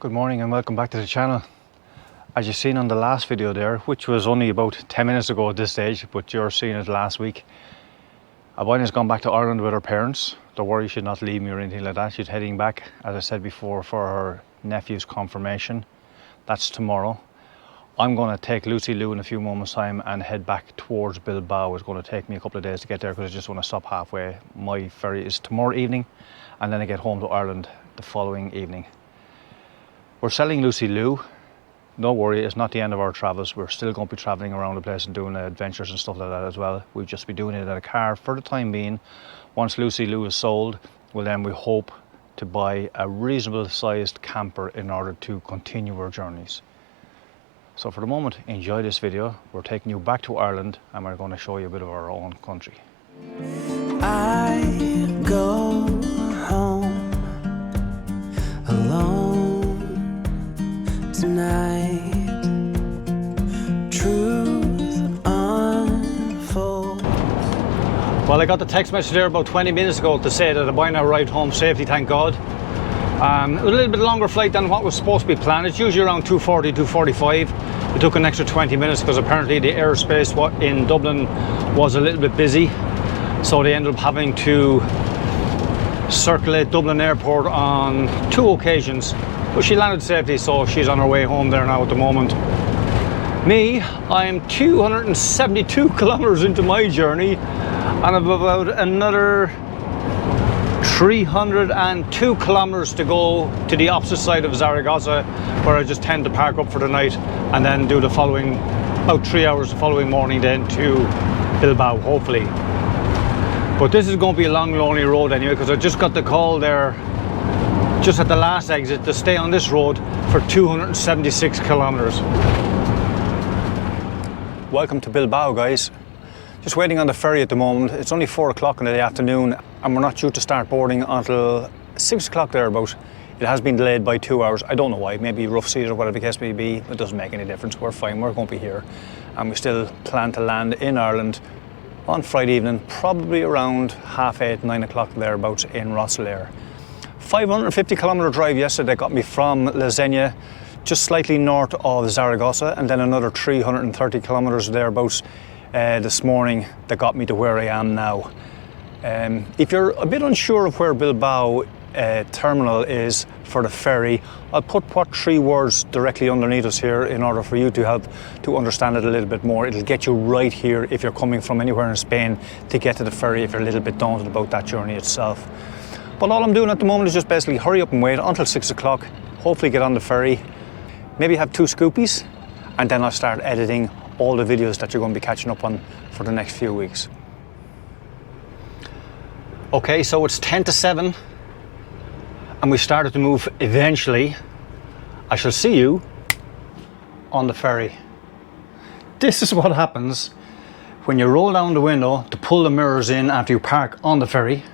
Good morning and welcome back to the channel. As you've seen on the last video there, which was only about 10 minutes ago at this stage, but you're seeing it last week, Abina's gone back to Ireland with her parents. Don't worry, she'd not leave me or anything like that. She's heading back, as I said before, for her nephew's confirmation. That's tomorrow. I'm going to take Lucy Lou in a few moments time and head back towards Bilbao. It's going to take me a couple of days to get there because I just want to stop halfway. My ferry is tomorrow evening and then I get home to Ireland the following evening. We're selling Lucy Lou. Don't worry, it's not the end of our travels. We're still going to be travelling around the place and doing adventures and stuff like that as well. We'll just be doing it in a car for the time being. Once Lucy Lou is sold, well then we hope to buy a reasonable sized camper in order to continue our journeys. So for the moment, enjoy this video. We're taking you back to Ireland and we're going to show you a bit of our own country. I go home alone tonight. Truth unfolds. Well, I got the text message there about 20 minutes ago to say that Abina arrived home safely, thank God. It was a little bit longer flight than what was supposed to be planned. It's usually around 2:40, 2:45. It took an extra 20 minutes because apparently the airspace in Dublin was a little bit busy. So they ended up having to circulate Dublin Airport on 2 occasions. But she landed safely, so she's on her way home there now at the moment. Me, I'm 272 kilometers into my journey and I've about another 302 kilometers to go to the opposite side of Zaragoza, where I just tend to park up for the night and then do the following, about 3 hours the following morning then to Bilbao, hopefully. But this is going to be a long, lonely road anyway, because I just got the call there just at the last exit to stay on this road for 276 kilometers. Welcome to Bilbao, guys. Just waiting on the ferry at the moment. It's only 4 o'clock in the afternoon and we're not due to start boarding until 6 o'clock thereabouts. It has been delayed by 2 hours. I don't know why, maybe rough seas or whatever the case may be. It doesn't make any difference. We're fine, we're going to be here. And we still plan to land in Ireland on Friday evening, probably around 8:30, 9 o'clock thereabouts in Rosselair. 550 kilometre drive yesterday got me from Lesenia, just slightly north of Zaragoza, and then another 330 kilometres thereabouts this morning that got me to where I am now. If you're a bit unsure of where Bilbao terminal is for the ferry, I'll put what 3 words directly underneath us here in order for you to help to understand it a little bit more. It'll get you right here if you're coming from anywhere in Spain to get to the ferry if you're a little bit daunted about that journey itself. But all I'm doing at the moment is just basically hurry up and wait until 6 o'clock, hopefully get on the ferry, maybe have 2 scoopies, and then I'll start editing all the videos that you're going to be catching up on for the next few weeks. Okay, so it's 10 to 7 and we started to move eventually. I shall see you on the ferry. This is what happens when you roll down the window to pull the mirrors in after you park on the ferry.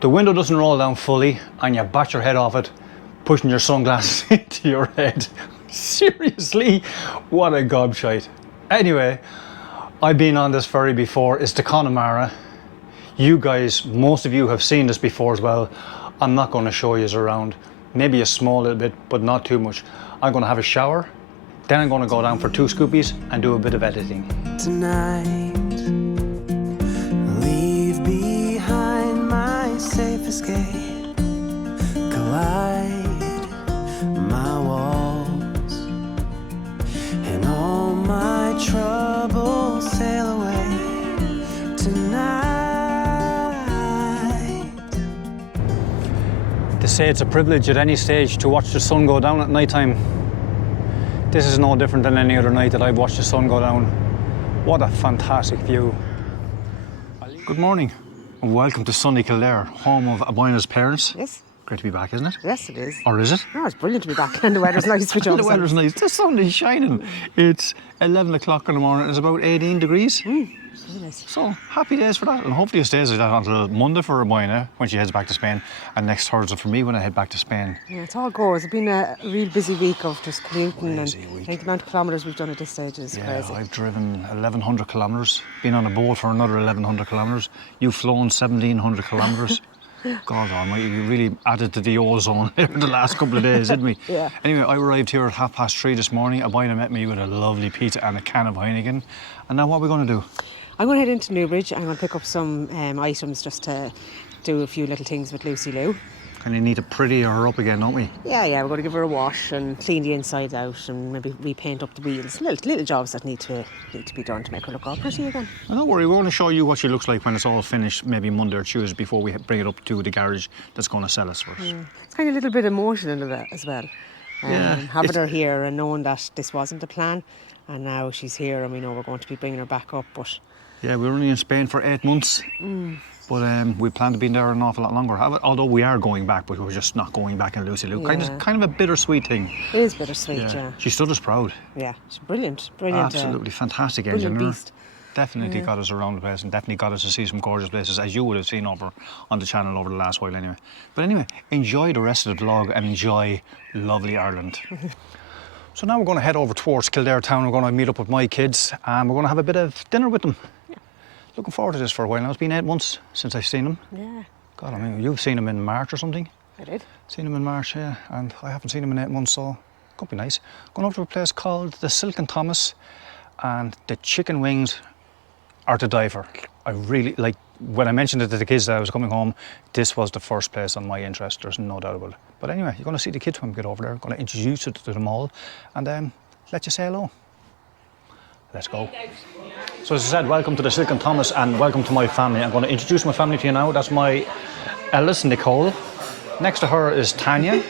The window doesn't roll down fully and you bat your head off it, pushing your sunglasses into your head. Seriously, what a gobshite. Anyway, I've been on this ferry before. It's the Connemara. You guys, most of you have seen this before as well. I'm not going to show you around. Maybe a small little bit, but not too much. I'm going to have a shower. Then I'm going to go down for 2 scoopies and do a bit of editing. Tonight, leave behind my safe escape, collide my walls, and all my troubles sail away tonight. They say it's a privilege at any stage to watch the sun go down at night time. This is no different than any other night that I've watched the sun go down. What a fantastic view. Good morning and welcome to sunny Kildare, home of Abina's parents. Yes. Great to be back, isn't it? Yes, it is. Or is it? Oh, it's brilliant to be back and the weather's nice. Which The weather's nice. The sun is shining. It's 11 o'clock in the morning. It's about 18 degrees. Really nice. So happy days for that, and hopefully it stays like that until Monday for Abina when she heads back to Spain, and next Thursday for me when I head back to Spain. Yeah, it's all goes. It's been a real busy week of just commuting, Crazy and week. I think the amount of kilometres we've done at this stage is crazy. I've driven 1,100 kilometres, been on a boat for another 1,100 kilometres. You've flown 1,700 kilometres. God almighty, we really added to the ozone the last couple of days, didn't we? Yeah. Anyway, I arrived here at 3:30 this morning. Abina met me with a lovely pizza and a can of Heineken. And now what are we going to do? I'm going to head into Newbridge. I'm going to pick up some items just to do a few little things with Lucy Lou. Kind of need to pretty her up again, don't we? Yeah, we're going to give her a wash and clean the insides out and maybe repaint up the wheels. Little jobs that need to be done to make her look all pretty again. Well, don't worry, we're going to show you what she looks like when it's all finished, maybe Monday or Tuesday, before we bring it up to the garage that's going to sell us first. It's kind of a little bit emotional in it as well. Having her here and knowing that this wasn't the plan, and now she's here and we know we're going to be bringing her back up. But yeah, we were only in Spain for 8 months. But we plan to be there an awful lot longer. Although we are going back, but we're just not going back in Lucy Lou. Yeah. Kind of a bittersweet thing. it is bittersweet, yeah. She stood us proud. Yeah, she's brilliant. Absolutely fantastic brilliant engineer. beast. Definitely got us around the place and definitely got us to see some gorgeous places, as you would have seen over on the channel over the last while anyway. But anyway, enjoy the rest of the vlog and enjoy lovely Ireland. So now we're going to head over towards Kildare town. We're going to meet up with my kids and we're going to have a bit of dinner with them. Looking forward to this for a while now. It's been 8 months since I've seen them. Yeah. God, I mean, you've seen them in March or something? I did. Seen them in March, yeah. And I haven't seen them in 8 months, so it could be nice. Going over to a place called the Silk and Thomas, and the chicken wings are to die for. I really, like, when I mentioned it to the kids that I was coming home, this was the first place on my interest. There's no doubt about it. But anyway, you're going to see the kids when we get over there. I'm going to introduce you to them all and let you say hello. Let's go. So as I said, welcome to the Silk and Thomas and welcome to my family. I'm going to introduce my family to you now. That's my eldest, Nicole. Next to her is Tanya.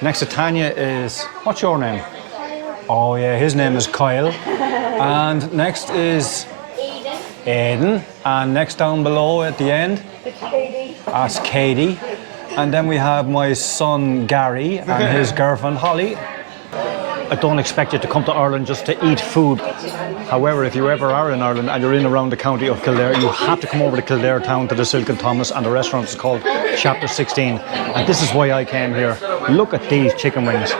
Next to Tanya is, what's your name? Oh yeah, his name is Kyle. And next is Aidan. And next down below at the end, that's Katie. And then we have my son Gary and his girlfriend Holly. I don't expect you to come to Ireland just to eat food. However, if you ever are in Ireland and you're in around the county of Kildare, you have to come over to Kildare town to the Silk and Thomas, and the restaurant is called Chapter 16. And this is why I came here. Look at these chicken wings.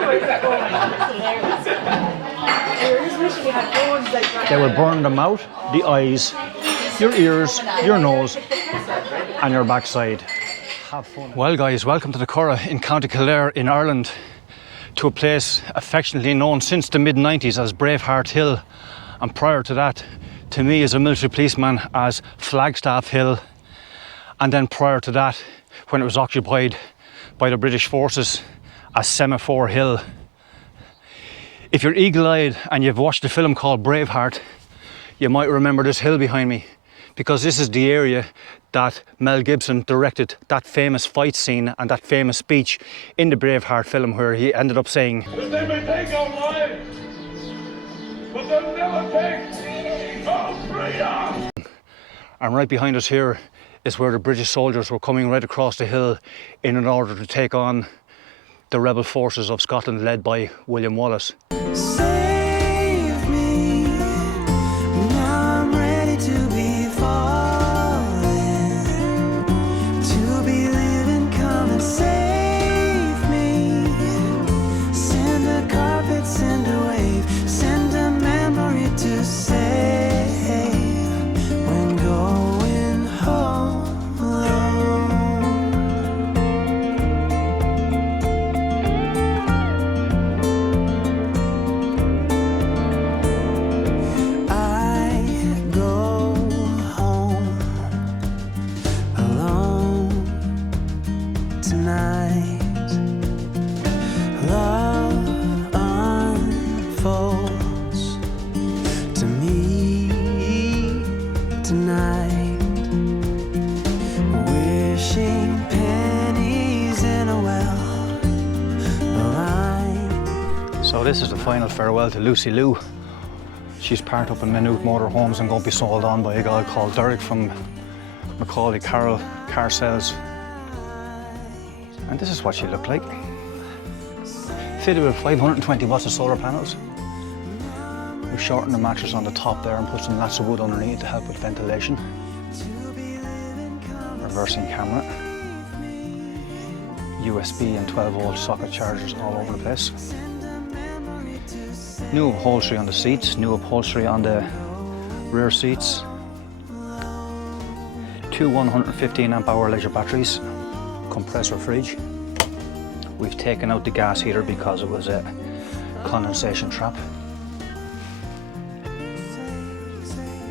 They will burn them out, the eyes, your ears, your nose, and your backside. Have fun. Well guys, welcome to the Curragh in County Kildare in Ireland, to a place affectionately known since the mid-90s as Braveheart Hill, and prior to that, to me as a military policeman, as Flagstaff Hill, and then prior to that, when it was occupied by the British forces, as Semaphore Hill. If you're eagle-eyed and you've watched a film called Braveheart, you might remember this hill behind me, because this is the area that Mel Gibson directed that famous fight scene and that famous speech in the Braveheart film, where he ended up saying, "They may take our lives, but they'll never take our freedom." And right behind us here is where the British soldiers were coming right across the hill in order to take on the rebel forces of Scotland led by William Wallace. Save me, now I'm ready to be falling, to be living, come and save me. Send a carpet, send a wave, send a memory to save when going home alone. So this is the final farewell to Lucy Lou. She's parked up in Maynooth Motorhomes and going to be sold on by a guy called Derek from Macaulay Carroll Car Sales. And this is what she looked like. Fitted with 520 watts of solar panels. We shortened the mattress on the top there and put some lots of wood underneath to help with ventilation. Reversing camera. USB and 12-volt socket chargers all over the place. New upholstery on the seats, new upholstery on the rear seats. Two 115 amp hour leisure batteries, compressor fridge. We've taken out the gas heater because it was a condensation trap.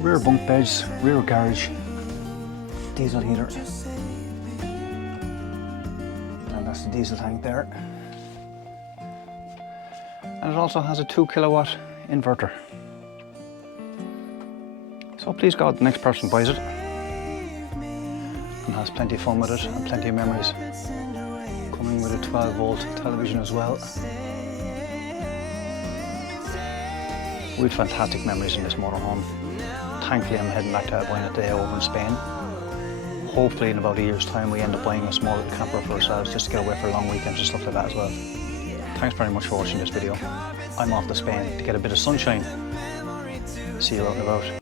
Rear bunk beds, rear garage, diesel heater. And that's the diesel tank there. And it also has a 2 kilowatt inverter. So please God, the next person buys it and has plenty of fun with it and plenty of memories. Coming with a 12 volt television as well. We had fantastic memories in this motorhome. Thankfully I'm heading back to buying it today over in Spain. Hopefully in about a year's time we end up buying a small little camper for ourselves just to get away for long weekends and stuff like that as well. Thanks very much for watching this video. I'm off to Spain to get a bit of sunshine. See you out and about.